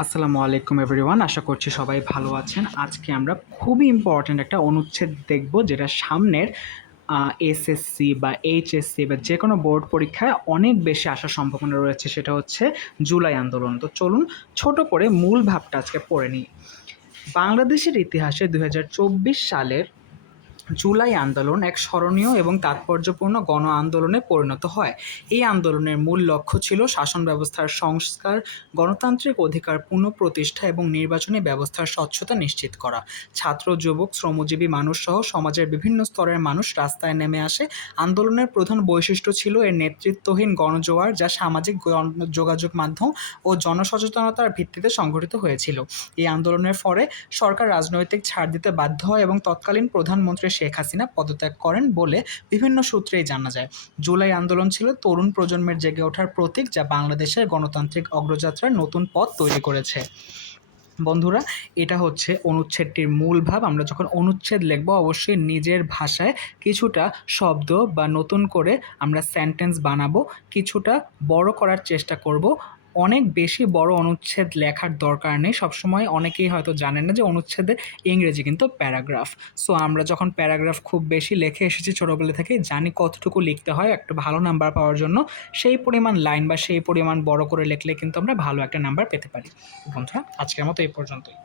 আসসালামু আলাইকুম এভরিওয়ান আশা করছি সবাই ভালো আছেন। আজকে আমরা খুবই ইম্পর্ট্যান্ট একটা অনুচ্ছেদ দেখব, যেটা সামনের এসএসসি বা এইচএসসি বা যে কোনো বোর্ড পরীক্ষায় অনেক বেশি আসার সম্ভাবনা রয়েছে, সেটা হচ্ছে জুলাই আন্দোলন। তো চলুন, ছোট করে মূল ভাবটা আজকে পড়ে নিই। বাংলাদেশের ইতিহাসে দু হাজার চব্বিশ সালের জুলাই আন্দোলন এক স্মরণীয় এবং তাৎপর্যপূর্ণ গণ আন্দোলনে পরিণত হয়। এই আন্দোলনের মূল লক্ষ্য ছিল শাসন ব্যবস্থার সংস্কার, গণতান্ত্রিক অধিকার পুনঃপ্রতিষ্ঠা এবং নির্বাচনী ব্যবস্থার স্বচ্ছতা নিশ্চিত করা। ছাত্র, যুবক, শ্রমজীবী মানুষসহ সমাজের বিভিন্ন স্তরের মানুষ রাস্তায় নেমে আসে। আন্দোলনের প্রধান বৈশিষ্ট্য ছিল এর নেতৃত্বহীন গণজোয়ার যা সামাজিক যোগাযোগ মাধ্যম ও জনসচেতনতার ভিত্তিতে সংঘটিত হয়েছিল। এই আন্দোলনের ফলে সরকার রাজনৈতিক ছাড় দিতে বাধ্য হয় এবং তৎকালীন প্রধানমন্ত্রী শেখ হাসিনা পদত্যাগ করেন বলে বিভিন্ন সূত্রেই জানা যায়। জুলাই আন্দোলন ছিল তরুণ প্রজন্মের জেগে ওঠার প্রতীক যা বাংলাদেশের গণতান্ত্রিক অগ্রযাত্রার নতুন পথ তৈরি করেছে। বন্ধুরা, এটা হচ্ছে অনুচ্ছেদটির মূল ভাব। আমরা যখন অনুচ্ছেদ লিখব, অবশ্যই নিজের ভাষায় কিছুটা শব্দ বা নতুন করে আমরা সেন্টেন্স বানাবো, কিছুটা বড় করার চেষ্টা করব। অনেক বেশি বড় অনুচ্ছেদ লেখার দরকার নেই। সবসময় অনেকেই হয়তো জানেন না যে অনুচ্ছেদের ইংরেজি কিন্তু প্যারাগ্রাফ। সো আমরা যখন প্যারাগ্রাফ খুব বেশি লেখে এসেছি ছোটোবেলা থেকে জানি কতটুকু লিখতে হয়, একটা ভালো নাম্বার পাওয়ার জন্য। সেই পরিমাণ লাইন বা সেই পরিমাণ বড় করে লিখলে কিন্তু আমরা ভালো একটা নাম্বার পেতে পারি। বন্ধুরা, আজকের মতো এই পর্যন্তই।